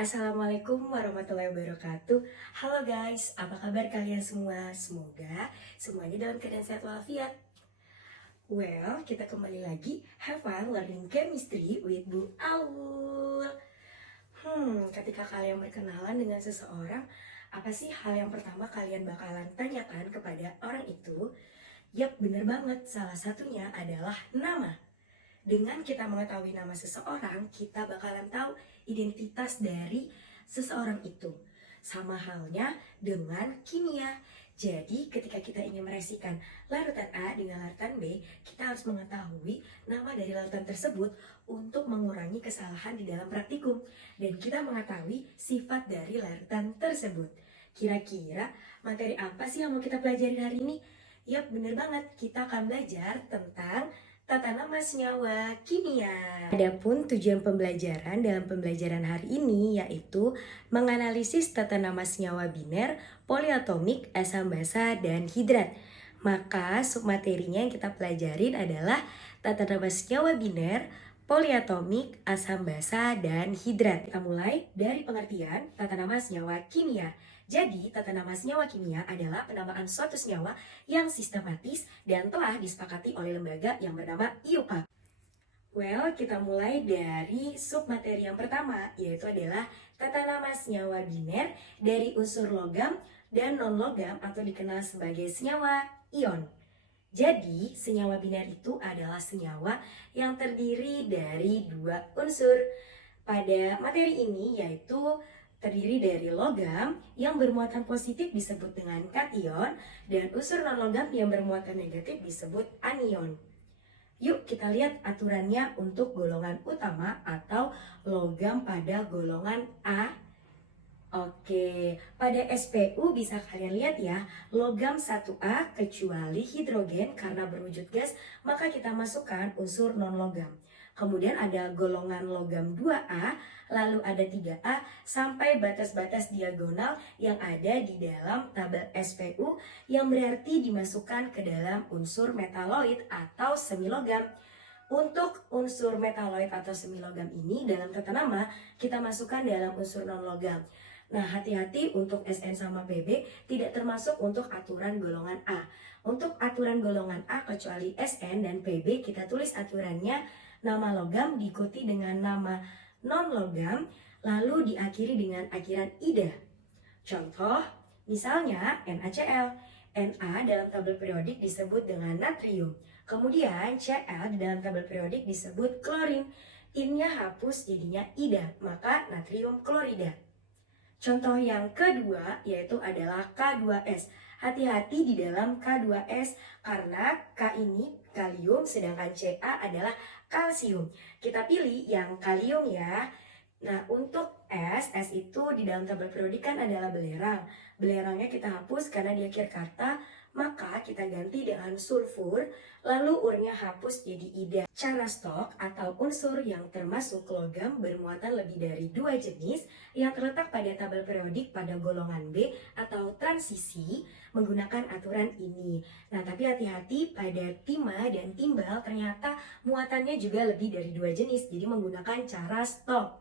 Assalamualaikum warahmatullahi wabarakatuh. Halo guys, apa kabar kalian semua? Semoga semuanya dalam keadaan sehat walafiat. Well, kita kembali lagi have fun learning chemistry with Bu Aul. Ketika kalian berkenalan dengan seseorang, apa sih hal yang pertama kalian bakalan tanyakan kepada orang itu? Yap, bener banget. Salah satunya adalah nama. Dengan kita mengetahui nama seseorang, kita bakalan tahu identitas dari seseorang itu. Sama halnya dengan kimia. Jadi ketika kita ingin mereaksikan larutan A dengan larutan B, kita harus mengetahui nama dari larutan tersebut untuk mengurangi kesalahan di dalam praktikum. Dan kita mengetahui sifat dari larutan tersebut. Kira-kira materi apa sih yang mau kita pelajari hari ini? Yap, bener banget. Kita akan belajar tentang tata nama senyawa kimia. Adapun tujuan pembelajaran dalam pembelajaran hari ini yaitu menganalisis tata nama senyawa biner, poliatomik, asam basa, dan hidrat. Maka submaterinya yang kita pelajarin adalah tata nama senyawa biner, poliatomik, asam basa, dan hidrat. Kita mulai dari pengertian tata nama senyawa kimia. Jadi, tata nama senyawa kimia adalah penamaan suatu senyawa yang sistematis dan telah disepakati oleh lembaga yang bernama IUPAC. Well, kita mulai dari submateri yang pertama, yaitu adalah tata nama senyawa biner dari unsur logam dan non-logam atau dikenal sebagai senyawa ion. Jadi, senyawa biner itu adalah senyawa yang terdiri dari dua unsur. Pada materi ini yaitu terdiri dari logam yang bermuatan positif disebut dengan kation dan unsur non-logam yang bermuatan negatif disebut anion. Yuk kita lihat aturannya untuk golongan utama atau logam pada golongan A. Oke, pada SPU bisa kalian lihat ya, logam 1A kecuali hidrogen karena berwujud gas, maka kita masukkan unsur non-logam. Kemudian ada golongan logam 2A, lalu ada 3A, sampai batas-batas diagonal yang ada di dalam tabel SPU yang berarti dimasukkan ke dalam unsur metaloid atau semilogam. Untuk unsur metaloid atau semilogam ini dalam tata nama kita masukkan dalam unsur non-logam. Nah, hati-hati untuk SN sama PB tidak termasuk untuk aturan golongan A. Untuk aturan golongan A kecuali SN dan PB kita tulis aturannya nama logam diikuti dengan nama non-logam lalu diakhiri dengan akhiran ida. Contoh, misalnya NaCl. Na dalam tabel periodik disebut dengan natrium. Kemudian Cl di dalam tabel periodik disebut klorin. In-nya hapus jadinya ida, maka natrium klorida. Contoh yang kedua yaitu adalah K2S. Hati-hati di dalam K2S karena K ini kalium sedangkan Ca adalah kalsium. Kita pilih yang kalium ya. Nah, untuk S itu di dalam tabel periodik kan adalah belerang. Belerangnya kita hapus karena di akhir kata, maka kita ganti dengan sulfur, lalu urnya hapus jadi ida. Cara stok atau unsur yang termasuk logam bermuatan lebih dari dua jenis yang terletak pada tabel periodik pada golongan B atau transisi menggunakan aturan ini. Nah, tapi hati-hati pada timah dan timbal ternyata muatannya juga lebih dari dua jenis, jadi menggunakan cara stok.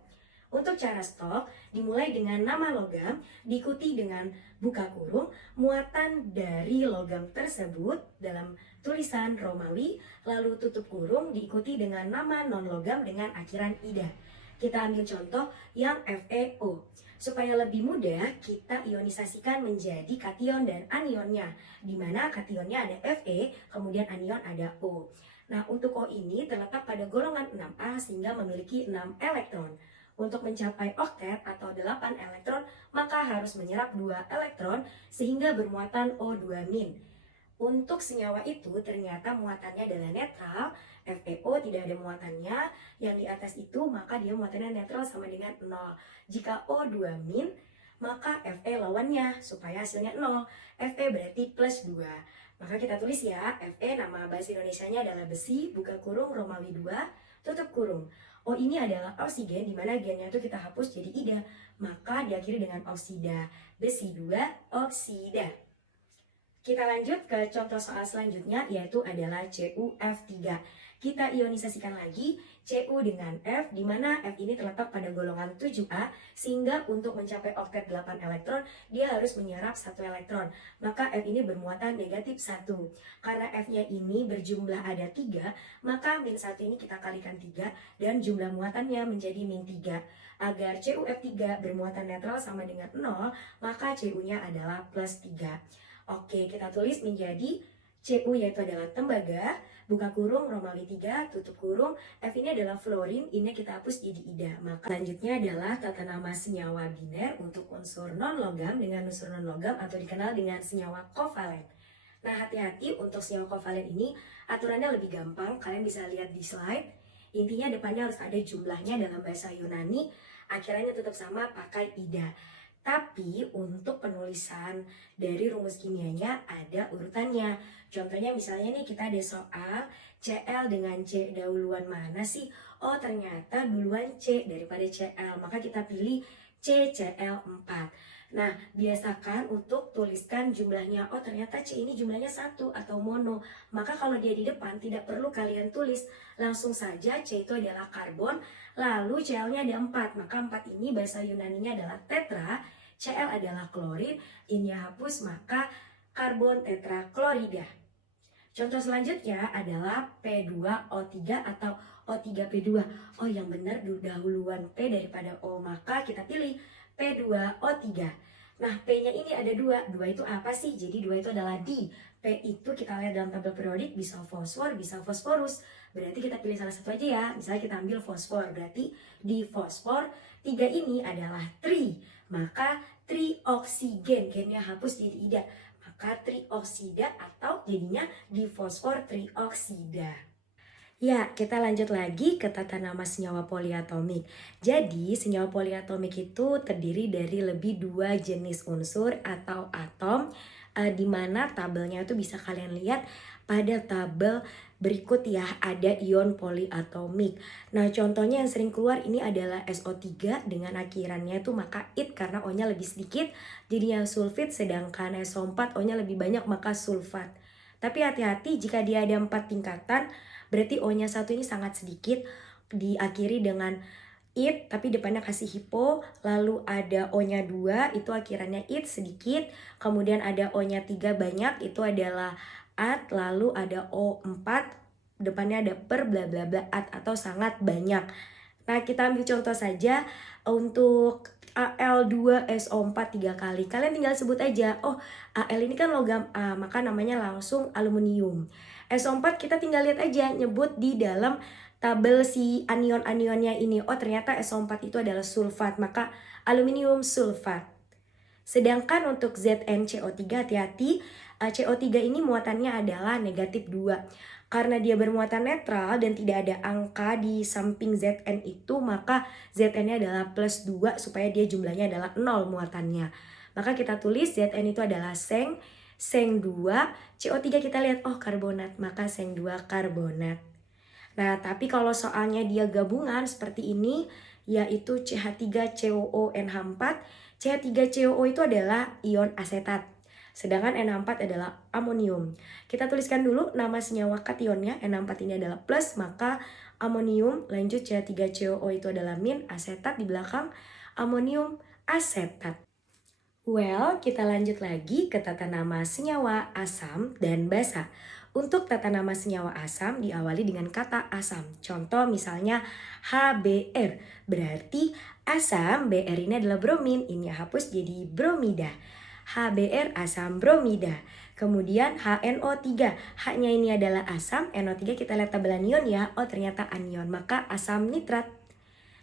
Untuk cara stok dimulai dengan nama logam diikuti dengan buka kurung muatan dari logam tersebut dalam tulisan Romawi, lalu tutup kurung diikuti dengan nama non-logam dengan akhiran ida. Kita ambil contoh yang FeO. Supaya lebih mudah, kita ionisasikan menjadi kation dan anionnya, di mana kationnya ada Fe, kemudian anion ada O. Nah, untuk O ini terletak pada golongan 6A sehingga memiliki 6 elektron. Untuk mencapai oktet atau 8 elektron, maka harus menyerap 2 elektron sehingga bermuatan O2-. Untuk senyawa itu ternyata muatannya adalah netral, FeO tidak ada muatannya, yang di atas itu maka dia muatannya netral sama dengan 0. Jika O2-, maka Fe lawannya supaya hasilnya 0. Fe berarti plus 2. Maka kita tulis ya, Fe nama bahasa Indonesianya adalah besi, buka kurung Romawi 2, tutup kurung. O ini adalah oksigen di mana gennya itu kita hapus jadi ida, maka diakhiri dengan oksida. Besi 2 oksida. Kita lanjut ke contoh soal selanjutnya yaitu adalah CuF3. kita ionisasikan lagi Cu dengan F, di mana F ini terletak pada golongan 7A, sehingga untuk mencapai oktet 8 elektron, dia harus menyerap 1 elektron. Maka F ini bermuatan negatif 1. Karena F-nya ini berjumlah ada 3, maka min 1 ini kita kalikan 3, dan jumlah muatannya menjadi min 3. Agar CuF3 bermuatan netral sama dengan 0, maka Cu-nya adalah plus 3. Oke, kita tulis menjadi Cu yaitu adalah tembaga, buka kurung Romawi 3, tutup kurung, F ini adalah fluorin, ini kita hapus jadi ida. Maka selanjutnya adalah tata nama senyawa biner untuk unsur non-logam dengan unsur non-logam atau dikenal dengan senyawa kovalen. Nah, hati-hati untuk senyawa kovalen ini, aturannya lebih gampang, kalian bisa lihat di slide. Intinya depannya harus ada jumlahnya dalam bahasa Yunani, akhirnya tetap sama pakai ida. Tapi untuk penulisan dari rumus kimianya ada urutannya. Contohnya misalnya nih kita ada soal Cl dengan C dahuluan mana sih? Oh ternyata duluan C daripada Cl, maka kita pilih CCl4. Nah biasakan untuk tuliskan jumlahnya. Oh ternyata C ini jumlahnya 1 atau mono. Maka kalau dia di depan tidak perlu kalian tulis. Langsung saja C itu adalah karbon, lalu Cl-nya ada 4. Maka 4 ini bahasa Yunaninya adalah tetra, Cl adalah klorin, ini hapus maka karbon tetraklorida. Contoh selanjutnya adalah P2O3 atau O3P2. Oh yang benar dahuluan P daripada O, maka kita pilih P2O3. Nah P-nya ini ada 2 itu apa sih? Jadi 2 itu adalah di. P itu kita lihat dalam tabel periodik bisa fosfor, bisa fosforus. Berarti kita pilih salah satu aja ya. Misalnya kita ambil fosfor, berarti di fosfor 3 ini adalah tri. Maka trioksigen, gennya hapus jadi ida. Maka trioksida atau jadinya difosfor trioksida. Ya, kita lanjut lagi ke tata nama senyawa poliatomik. Jadi, senyawa poliatomik itu terdiri dari lebih 2 jenis unsur atau atom, di mana tabelnya itu bisa kalian lihat pada tabel berikut ya, ada ion poliatomik. Nah contohnya yang sering keluar ini adalah SO3 dengan akhirannya itu maka it karena O nya lebih sedikit jadinya sulfit, sedangkan SO4 O nya lebih banyak maka sulfat. Tapi hati-hati jika dia ada 4 tingkatan berarti O nya 1 ini sangat sedikit, diakhiri dengan it tapi depannya kasih hipo, lalu ada O nya 2 itu akhirannya it sedikit, kemudian ada O nya 3 banyak itu adalah at, lalu ada O4 depannya ada per bla bla bla at atau sangat banyak. Nah kita ambil contoh saja untuk Al2SO4 3 kali, kalian tinggal sebut aja, oh Al ini kan logam A maka namanya langsung aluminium. SO4 kita tinggal lihat aja nyebut di dalam tabel si anion-anionnya ini, oh ternyata SO4 itu adalah sulfat maka aluminium sulfat. Sedangkan untuk ZnCO3 hati-hati, CO3 ini muatannya adalah negatif 2. Karena dia bermuatan netral dan tidak ada angka di samping Zn itu, maka Zn-nya adalah plus 2 supaya dia jumlahnya adalah 0 muatannya. Maka kita tulis Zn itu adalah seng 2, CO3 kita lihat oh karbonat, maka seng 2 karbonat. Nah tapi kalau soalnya dia gabungan seperti ini, yaitu CH3COONH4, CH3COO itu adalah ion asetat. Sedangkan NH4 adalah amonium. Kita tuliskan dulu nama senyawa kationnya. NH4 ini adalah plus, maka amonium. Lanjut CH3COO itu adalah min, asetat di belakang amonium asetat. Well, kita lanjut lagi ke tata nama senyawa asam dan basa. Untuk tata nama senyawa asam diawali dengan kata asam. Contoh misalnya HBr. Berarti asam Br ini adalah bromin. Ini hapus jadi bromida. HBr asam bromida. Kemudian HNO3. H-nya ini adalah asam. NO3 kita lihat tabel anion ya. Oh ternyata anion. Maka asam nitrat.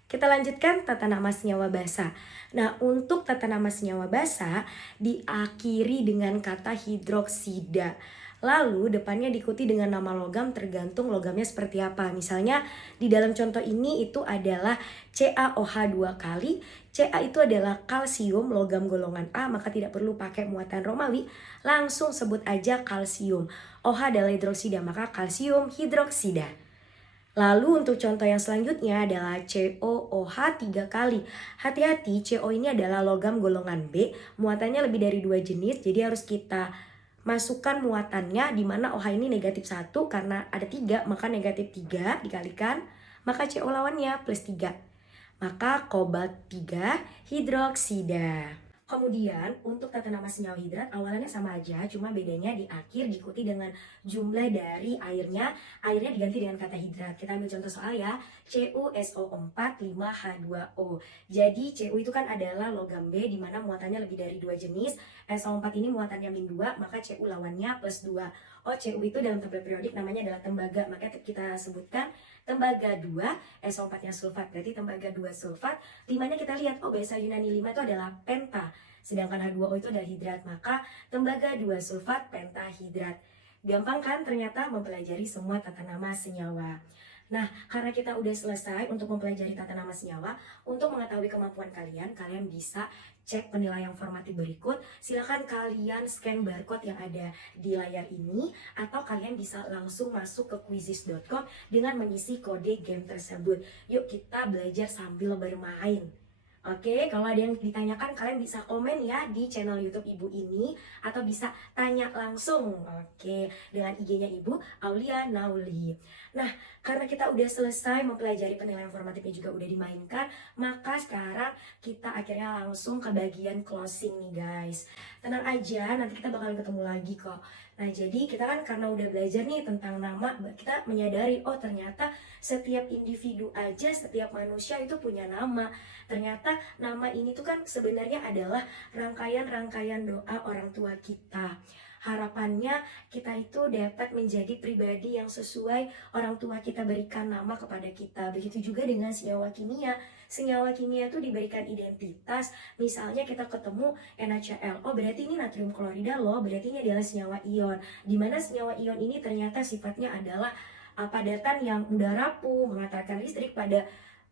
Kita lanjutkan tata nama senyawa basa. Nah untuk tata nama senyawa basa diakhiri dengan kata hidroksida. Lalu depannya diikuti dengan nama logam tergantung logamnya seperti apa. Misalnya di dalam contoh ini itu adalah CaOH 2 kali. Ca itu adalah kalsium logam golongan A maka tidak perlu pakai muatan Romawi. Langsung sebut aja kalsium. OH adalah hidroksida maka kalsium hidroksida. Lalu untuk contoh yang selanjutnya adalah COOH 3 kali. Hati-hati CO ini adalah logam golongan B. Muatannya lebih dari 2 jenis jadi harus kita masukkan muatannya, di mana OH ini negatif 1 karena ada 3, maka negatif 3 dikalikan, maka CO lawannya plus 3. Maka kobalt 3 hidroksida. Kemudian untuk tata nama senyawa hidrat awalannya sama aja, cuma bedanya di akhir diikuti dengan jumlah dari airnya. Airnya diganti dengan kata hidrat. Kita ambil contoh soal ya, CuSO4 5H2O. Jadi Cu itu kan adalah logam B, di mana muatannya lebih dari 2 jenis. SO4 ini muatannya min 2, maka Cu lawannya plus 2. Oh, Cu itu dalam tabel periodik namanya adalah tembaga, maka kita sebutkan tembaga 2, SO4 nya sulfat, berarti tembaga 2 sulfat. 5-nya kita lihat, oh bahasa Yunani 5 itu adalah penta, sedangkan H2O itu adalah hidrat, maka tembaga 2 sulfat pentahidrat. Gampang kan ternyata mempelajari semua tata nama senyawa. Nah, karena kita udah selesai untuk mempelajari tata nama senyawa, untuk mengetahui kemampuan kalian, kalian bisa cek penilaian formatif berikut. Silakan kalian scan barcode yang ada di layar ini, atau kalian bisa langsung masuk ke quizizz.com dengan mengisi kode game tersebut. Yuk kita belajar sambil bermain. Oke, kalau ada yang ditanyakan kalian bisa komen ya di channel YouTube Ibu ini, atau bisa tanya langsung. Oke, dengan IG-nya Ibu Aulia Nauli. Nah, karena kita udah selesai mempelajari penilaian formatifnya juga udah dimainkan, maka sekarang kita akhirnya langsung ke bagian closing nih guys. Tenang aja, nanti kita bakalan ketemu lagi kok. Nah, jadi kita kan karena udah belajar nih tentang nama, kita menyadari, oh ternyata setiap individu aja, setiap manusia itu punya nama. Ternyata nama ini tuh kan sebenarnya adalah rangkaian-rangkaian doa orang tua kita. Harapannya kita itu dapat menjadi pribadi yang sesuai orang tua kita berikan nama kepada kita. Begitu juga dengan senyawa kimia. Senyawa kimia itu diberikan identitas. Misalnya kita ketemu NaCl, oh berarti ini natrium klorida loh, berarti ini adalah senyawa ion. Dimana senyawa ion ini ternyata sifatnya adalah padatan yang mudah rapuh, menghantarkan listrik pada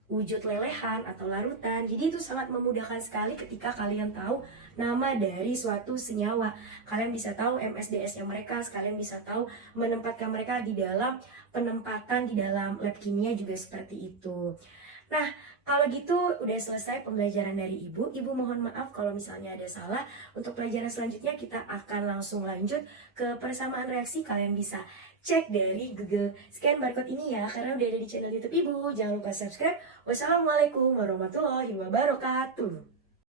wujud lelehan atau larutan. Jadi itu sangat memudahkan sekali ketika kalian tahu nama dari suatu senyawa. Kalian bisa tahu MSDS-nya mereka, kalian bisa tahu menempatkan mereka di dalam penempatan di dalam lab kimia juga seperti itu. Nah, kalau gitu udah selesai pembelajaran dari Ibu. Ibu mohon maaf kalau misalnya ada salah. Untuk pelajaran selanjutnya kita akan langsung lanjut ke persamaan reaksi. Kalian bisa cek dari Google scan barcode ini ya, karena udah ada di channel YouTube Ibu. Jangan lupa subscribe. Wassalamualaikum warahmatullahi wabarakatuh.